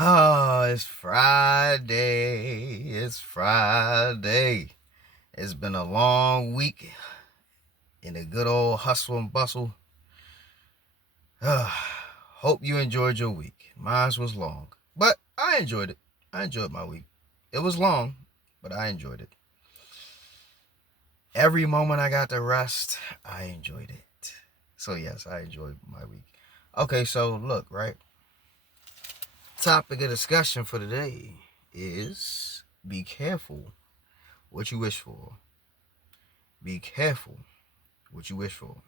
Oh, it's Friday. It's Friday. It's been a long week in the good old hustle and bustle. Hope you enjoyed your week. Mine was long, but I enjoyed it. I enjoyed my week. It was long, but I enjoyed it. Every moment I got to rest, I enjoyed it. So yes, I enjoyed my week. Okay, so look, right? Topic of discussion for today is be careful what you wish for. Be careful what you wish for.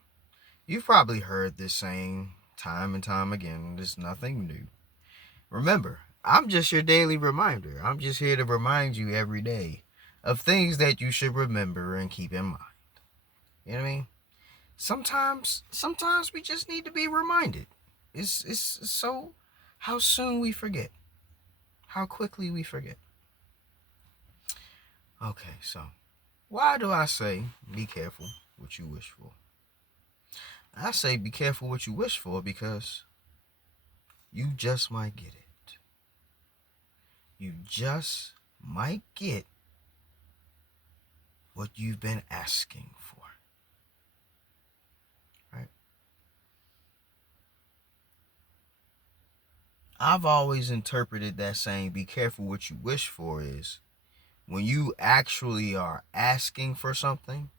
You've probably heard this saying time and time again. There's nothing new. Remember, I'm just your daily reminder. I'm just here to remind you every day of things that you should remember and keep in mind. You know what I mean? Sometimes we just need to be reminded. It's so how soon we forget. How quickly we forget. Okay, so why do I say be careful what you wish for? I say be careful what you wish for because you just might get it. You just might get what you've been asking for. Right? I've always interpreted that saying be careful what you wish for is when you actually are asking for something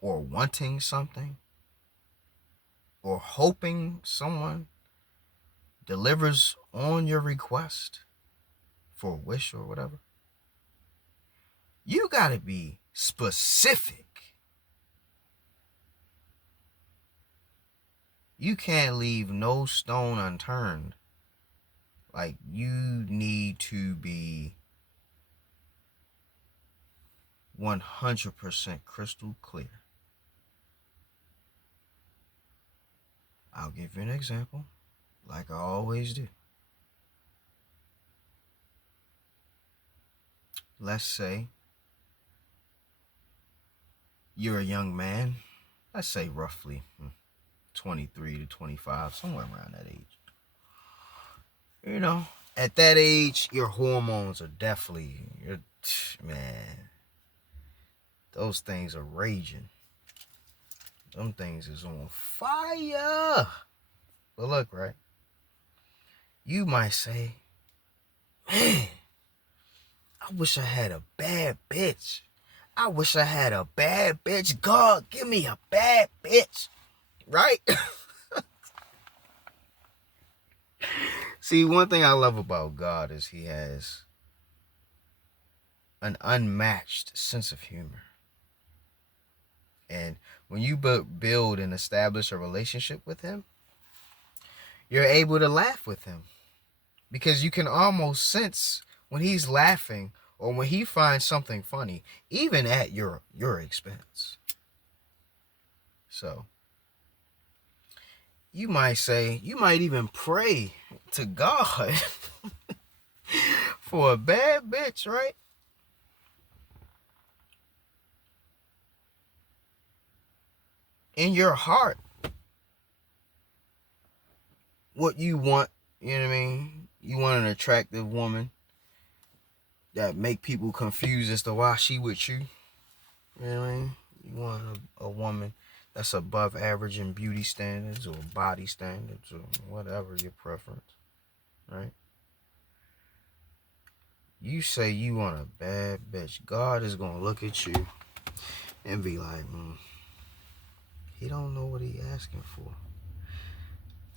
or wanting something or hoping someone delivers on your request for a wish or whatever. You gotta be specific. You can't leave no stone unturned. Like, you need to be 100% crystal clear. I'll give you an example, like I always do. Let's say you're a young man, let's say roughly 23 to 25, somewhere around that age. You know, at that age, your hormones are definitely, man, those things are raging. Them things is on fire. But look, right? You might say, man, I wish I had a bad bitch. I wish I had a bad bitch. God, give me a bad bitch. Right? See, one thing I love about God is he has an unmatched sense of humor. And when you build and establish a relationship with him, you're able to laugh with him. Because you can almost sense when he's laughing or when he finds something funny, even at your expense. So, you might say, you might even pray to God for a bad bitch, right? In your heart, what you want, you know what I mean? You want an attractive woman that make people confused as to why she with you. You know what I mean? You want a woman that's above average in beauty standards or body standards or whatever your preference, right? You say you want a bad bitch. God is going to look at you and be like, he don't know what he asking for.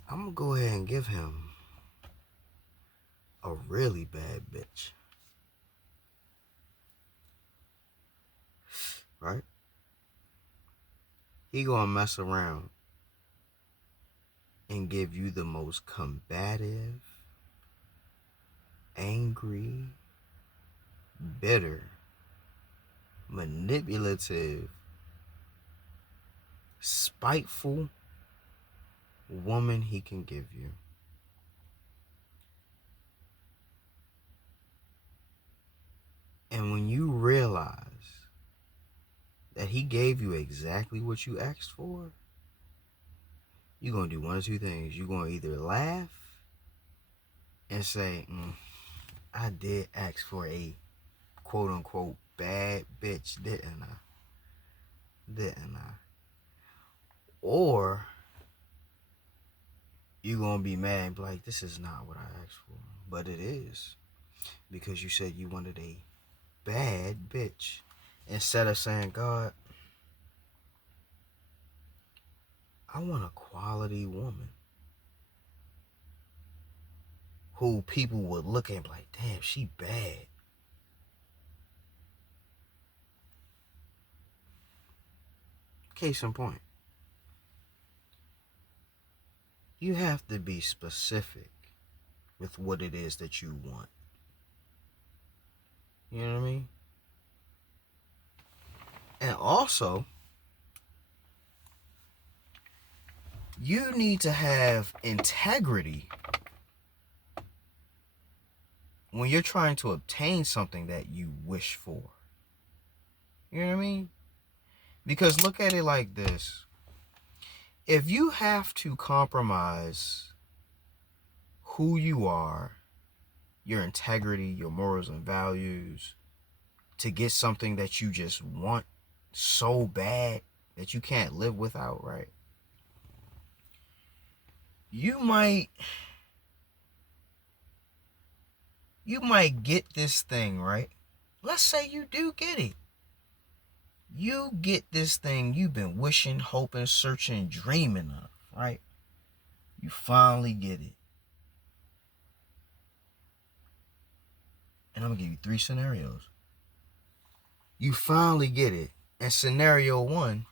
I'm going to go ahead and give him a really bad bitch. Right? He going to mess around and give you the most combative, angry, bitter, manipulative, spiteful woman he can give you. And when you realize that he gave you exactly what you asked for, you're going to do one of two things. You're going to either laugh and say, I did ask for a quote unquote bad bitch, didn't I? Didn't I? Or you gonna be mad and be like, this is not what I asked for. But it is. Because you said you wanted a bad bitch. Instead of saying, God, I want a quality woman who people would look at and be like, damn, she bad. Case in point. You have to be specific with what it is that you want. You know what I mean? And also, you need to have integrity when you're trying to obtain something that you wish for. You know what I mean? Because look at it like this. If you have to compromise who you are, your integrity, your morals and values, to get something that you just want so bad that you can't live without, right? You might get this thing, right? Let's say you do get it. You get this thing you've been wishing, hoping, searching, dreaming of, right? You finally get it. And I'm going to give you 3 scenarios. You finally get it. And scenario 1,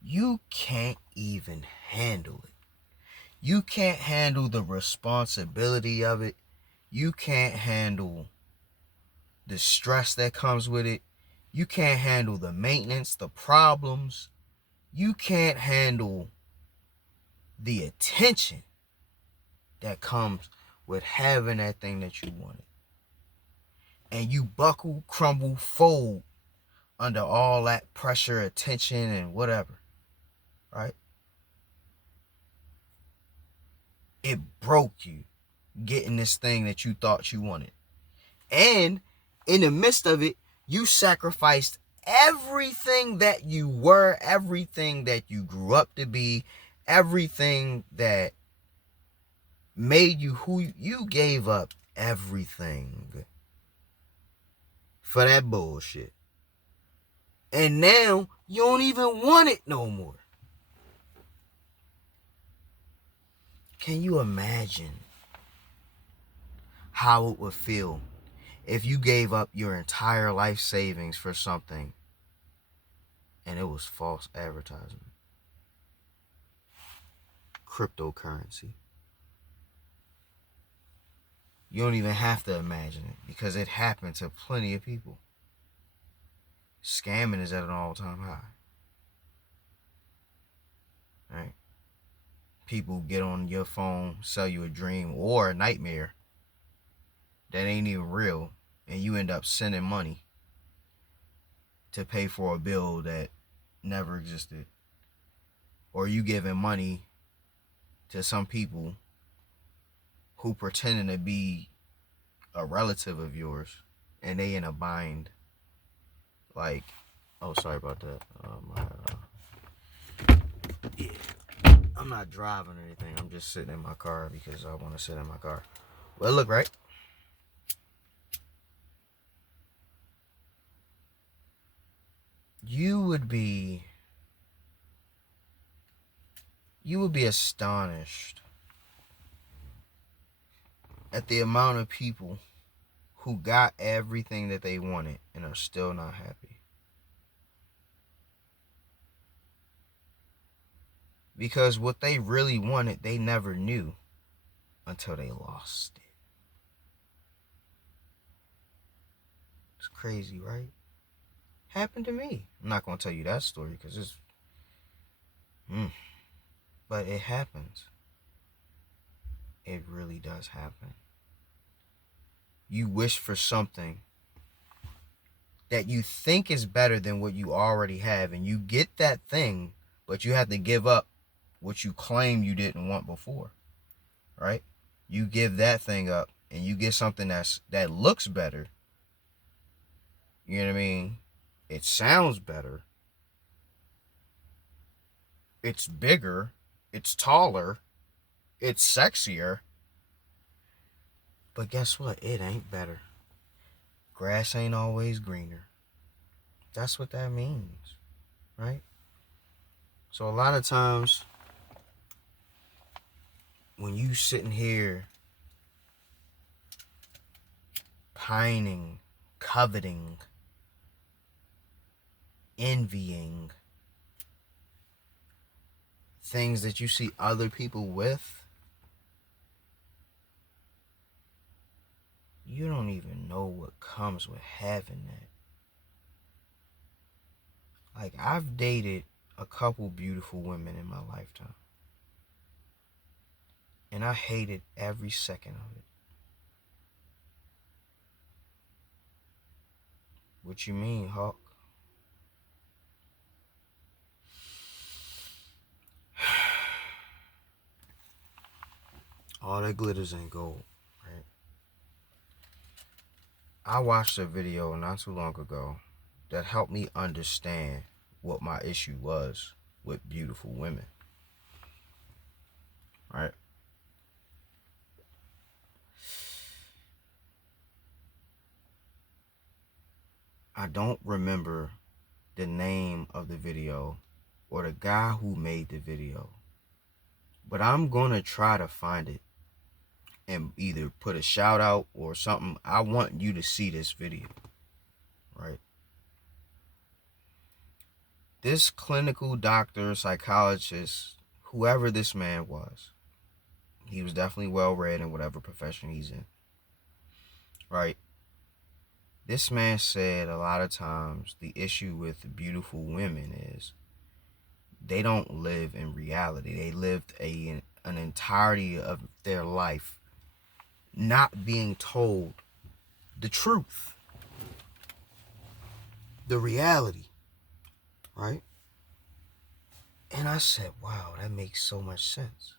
you can't even handle it. You can't handle the responsibility of it. You can't handle the stress that comes with it. You can't handle the maintenance, the problems. You can't handle the attention that comes with having that thing that you wanted. And you buckle, crumble, fold under all that pressure, attention, and whatever, right? It broke you getting this thing that you thought you wanted. And in the midst of it, you sacrificed everything that you were, everything that you grew up to be, everything that made you who you gave up, everything for that bullshit. And now you don't even want it no more. Can you imagine how it would feel if you gave up your entire life savings for something and it was false advertisement? Cryptocurrency. You don't even have to imagine it because it happened to plenty of people. Scamming is at an all-time high. Right? People get on your phone, sell you a dream or a nightmare that ain't even real, and you end up sending money to pay for a bill that never existed. Or you giving money to some people who pretending to be a relative of yours and they in a bind. Like, oh, sorry about that. Yeah, I'm not driving or anything. I'm just sitting in my car because I want to sit in my car. Well, look, right? You would be astonished at the amount of people who got everything that they wanted and are still not happy. Because what they really wanted, they never knew until they lost it. It's crazy, right? Happened to me. I'm not going to tell you that story because it's... But it happens. It really does happen. You wish for something that you think is better than what you already have, and you get that thing, but you have to give up what you claim you didn't want before, right? You give that thing up and you get something that looks better. You know what I mean? It sounds better. It's bigger. It's taller. It's sexier. But guess what? It ain't better. Grass ain't always greener. That's what that means, right? So a lot of times when you sitting here pining, coveting, envying things that you see other people with, you don't even know what comes with having that. Like, I've dated a couple beautiful women in my lifetime, and I hated every second of it. What you mean, Hawk? All that glitters ain't gold, right? I watched a video not too long ago that helped me understand what my issue was with beautiful women, right? I don't remember the name of the video or the guy who made the video, but I'm gonna try to find it and either put a shout out or something. I want you to see this video, right? This clinical doctor, psychologist, whoever this man was, he was definitely well read in whatever profession he's in, right? This man said a lot of times the issue with beautiful women is they don't live in reality. They lived an entirety of their life not being told the truth, the reality, right? And I said, wow, that makes so much sense.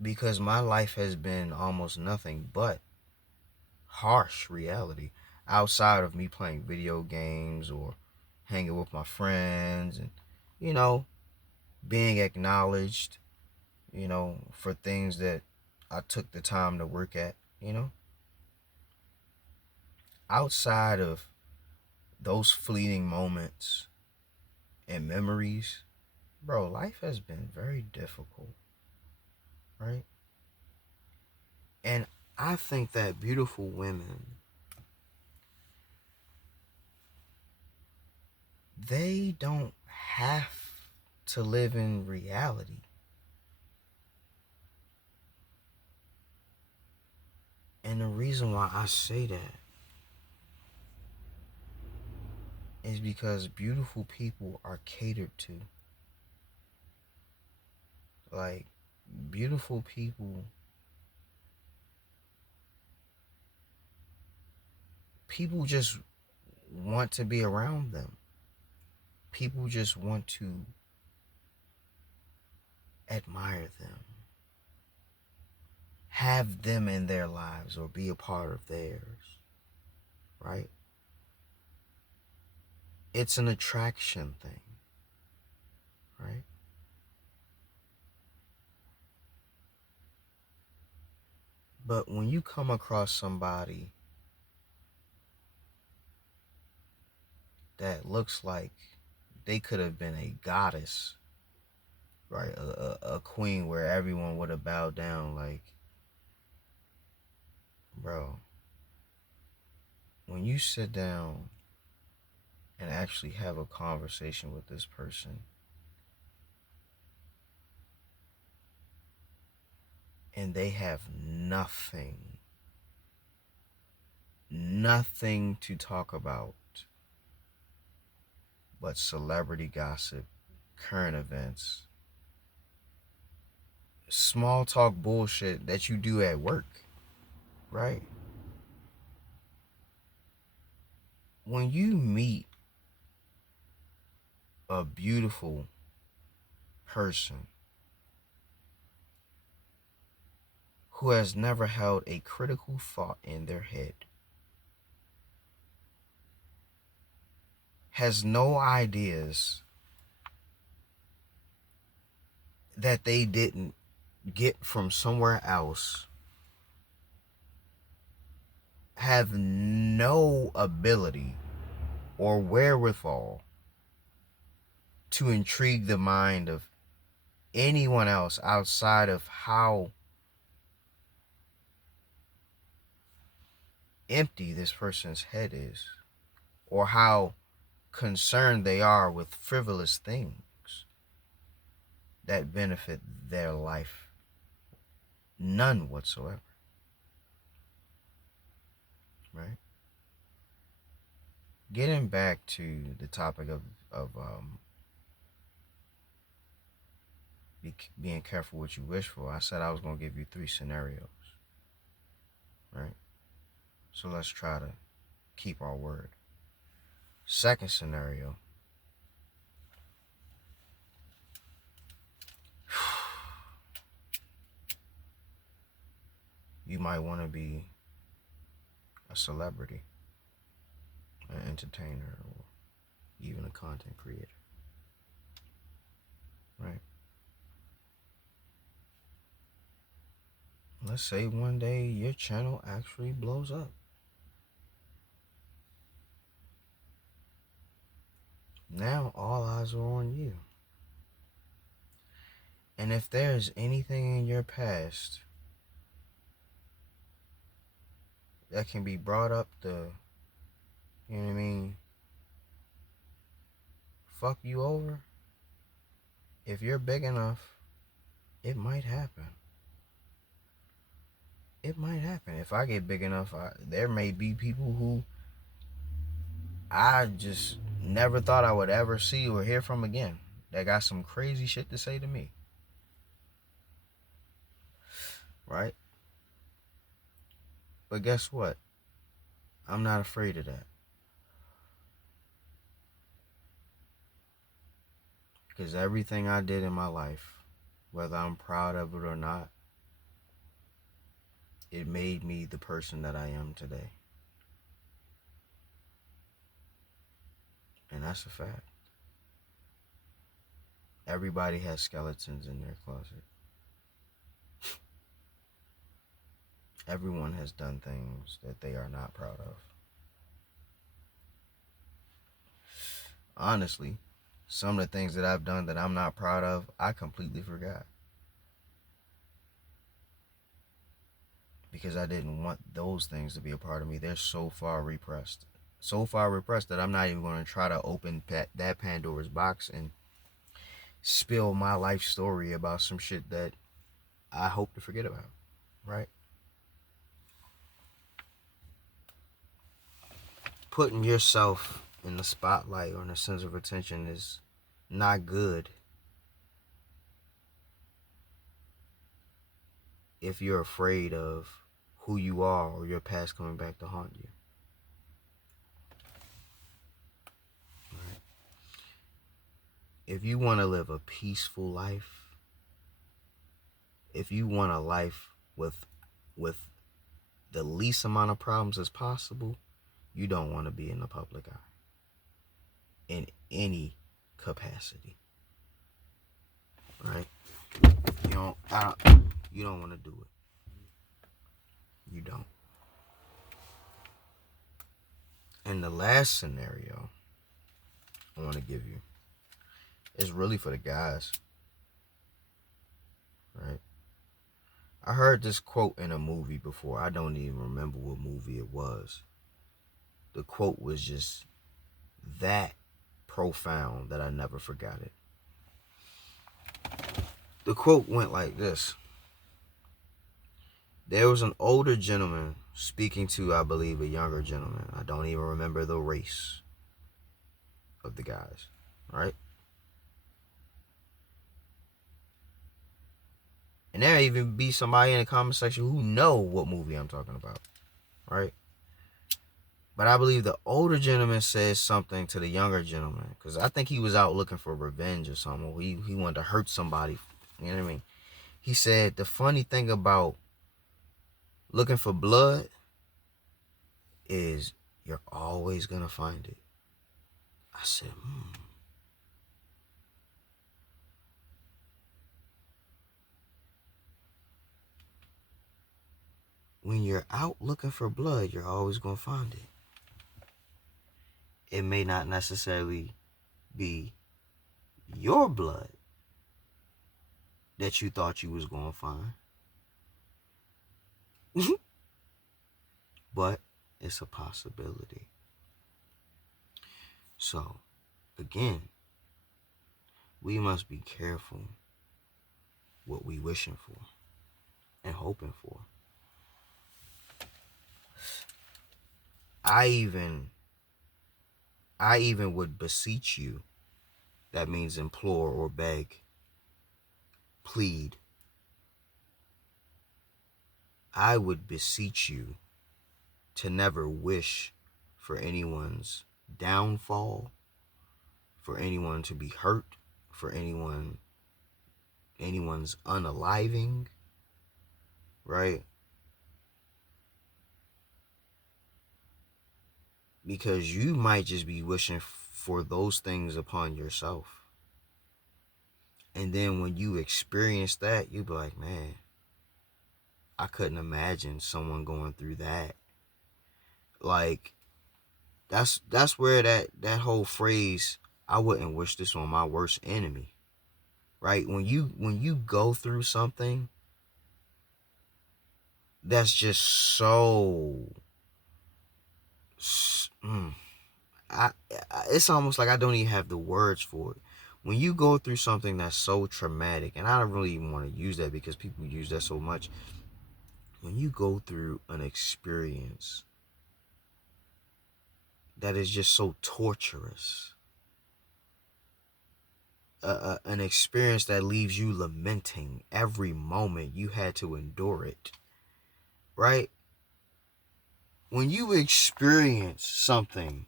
Because my life has been almost nothing but harsh reality outside of me playing video games or hanging with my friends and, you know, being acknowledged, you know, for things that I took the time to work at, you know. Outside of those fleeting moments and memories, bro, life has been very difficult, right? And I think that beautiful women, they don't have to live in reality. And the reason why I say that is because beautiful people are catered to. Like, beautiful people just want to be around them. People just want to admire them, have them in their lives or be a part of theirs, right? It's an attraction thing, right? But when you come across somebody that looks like they could have been a goddess, right? A queen where everyone would have bowed down, like, bro, when you sit down and actually have a conversation with this person and they have nothing to talk about but celebrity gossip, current events, small talk bullshit that you do at work, right? When you meet a beautiful person who has never held a critical thought in their head, has no ideas that they didn't get from somewhere else, have no ability or wherewithal to intrigue the mind of anyone else outside of how empty this person's head is, or how concerned they are with frivolous things that benefit their life. None whatsoever. Right? Getting back to the topic of being careful what you wish for, I said I was going to give you 3 scenarios. Right? So let's try to keep our word. Second scenario. You might want to be a celebrity, an entertainer, or even a content creator. Right? Let's say one day your channel actually blows up. Now all eyes are on you. And if there's anything in your past that can be brought up to, you know what I mean, fuck you over, if you're big enough, it might happen. It might happen. If I get big enough, there may be people who I just never thought I would ever see or hear from again that got some crazy shit to say to me. Right? But guess what? I'm not afraid of that. Because everything I did in my life, whether I'm proud of it or not, it made me the person that I am today. And that's a fact. Everybody has skeletons in their closet. Everyone has done things that they are not proud of. Honestly, some of the things that I've done that I'm not proud of, I completely forgot. Because I didn't want those things to be a part of me. They're so far repressed. So far repressed that I'm not even going to try to open that Pandora's box and spill my life story about some shit that I hope to forget about. Right? Putting yourself in the spotlight or in the center of attention is not good if you're afraid of who you are or your past coming back to haunt you. Right? If you want to live a peaceful life, if you want a life with the least amount of problems as possible, you don't want to be in the public eye in any capacity. Right? You don't want to do it. You don't. And the last scenario I want to give you is really for the guys. Right? I heard this quote in a movie before. I don't even remember what movie it was. The quote was just that profound that I never forgot it. The quote went like this. There was an older gentleman speaking to, I believe, a younger gentleman. I don't even remember the race of the guys, right? And there may even be somebody in the comment section who know what movie I'm talking about, right? But I believe the older gentleman says something to the younger gentleman, because I think he was out looking for revenge or something. Or he wanted to hurt somebody, you know what I mean? He said, the funny thing about looking for blood is you're always gonna find it. I said, When you're out looking for blood, you're always gonna find it. It may not necessarily be your blood that you thought you was gonna find. But it's a possibility. So, again, we must be careful what we wishing for and hoping for. I even would beseech you. That means implore or beg, plead. I would beseech you to never wish for anyone's downfall, for anyone to be hurt, for anyone's unaliving, right? Because you might just be wishing for those things upon yourself. And then when you experience that, you be like, man, I couldn't imagine someone going through that. Like, that's where that whole phrase, I wouldn't wish this on my worst enemy, right? When you go through something that's just so it's almost like I don't even have the words for it. When you go through something that's so traumatic, and I don't really even want to use that because people use that so much. When you go through an experience that is just so torturous, an experience that leaves you lamenting every moment you had to endure it, right? When you experience something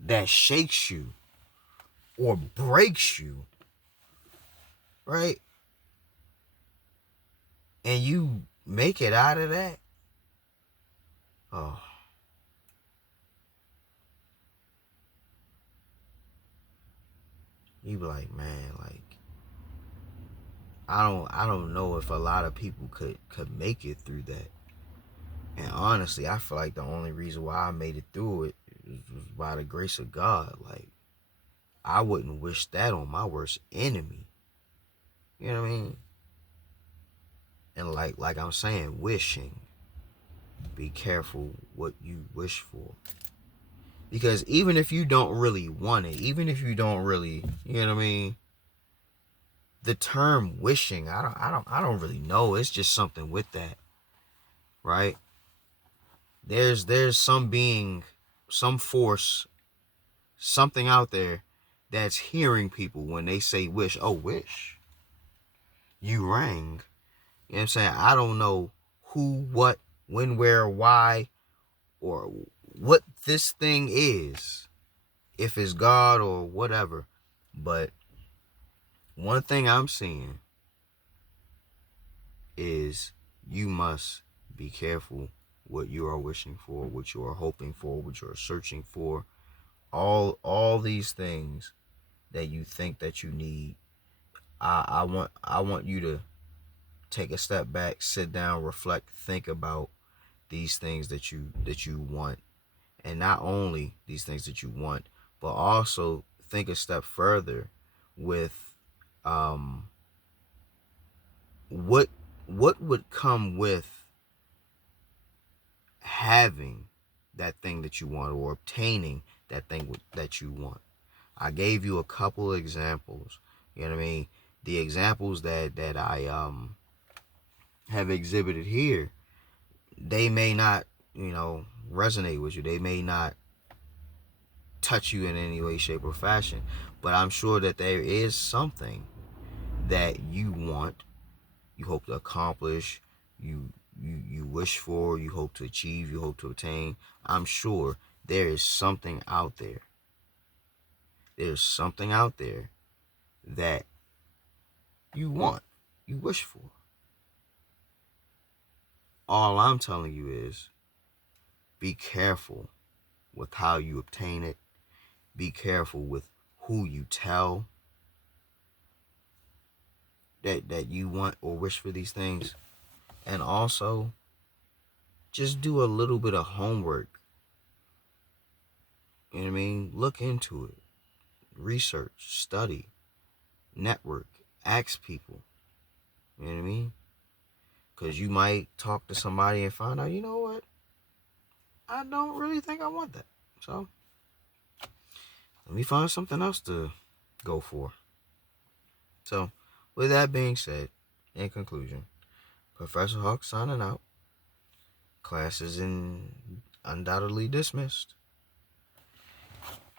that shakes you or breaks you, right? And you make it out of that, oh, you be like, man, like, I don't know if a lot of people could make it through that. And honestly, I feel like the only reason why I made it through it was by the grace of God. Like, I wouldn't wish that on my worst enemy. You know what I mean? And like I'm saying, wishing. Be careful what you wish for. Because even if you don't really want it, even if you don't really, you know what I mean? The term wishing, I don't really know. It's just something with that. Right? There's some being, some force, something out there that's hearing people when they say wish. Oh, wish. You rang. You know what I'm saying? I don't know who, what, when, where, why, or what this thing is. If it's God or whatever. But one thing I'm seeing is you must be careful what you are wishing for, what you are hoping for, what you are searching for. All these things that you think that you need. I want you to take a step back, sit down, reflect, think about these things that you want. And not only these things that you want, but also think a step further with what would come with having that thing that you want or obtaining that thing that you want. I gave you a couple of examples. You know what I mean? The examples that I have exhibited here, they may not, resonate with you. They may not touch you in any way, shape, or fashion. But I'm sure that there is something that you want, you hope to accomplish, you wish for, you hope to achieve, you hope to attain. I'm sure there is something out there. There's something out there that you want, you wish for. All I'm telling you is be careful with how you obtain it. Be careful with who you tell that you want or wish for these things. And also, just do a little bit of homework. You know what I mean? Look into it. Research, study, network, ask people. You know what I mean? Because you might talk to somebody and find out, you know what? I don't really think I want that. So, let me find something else to go for. So, with that being said, in conclusion, Professor Hawk signing out. Class is undoubtedly dismissed.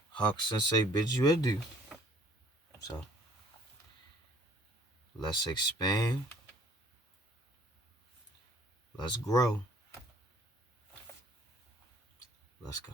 Hawk Sensei bids you adieu. So, let's expand. Let's grow. Let's go.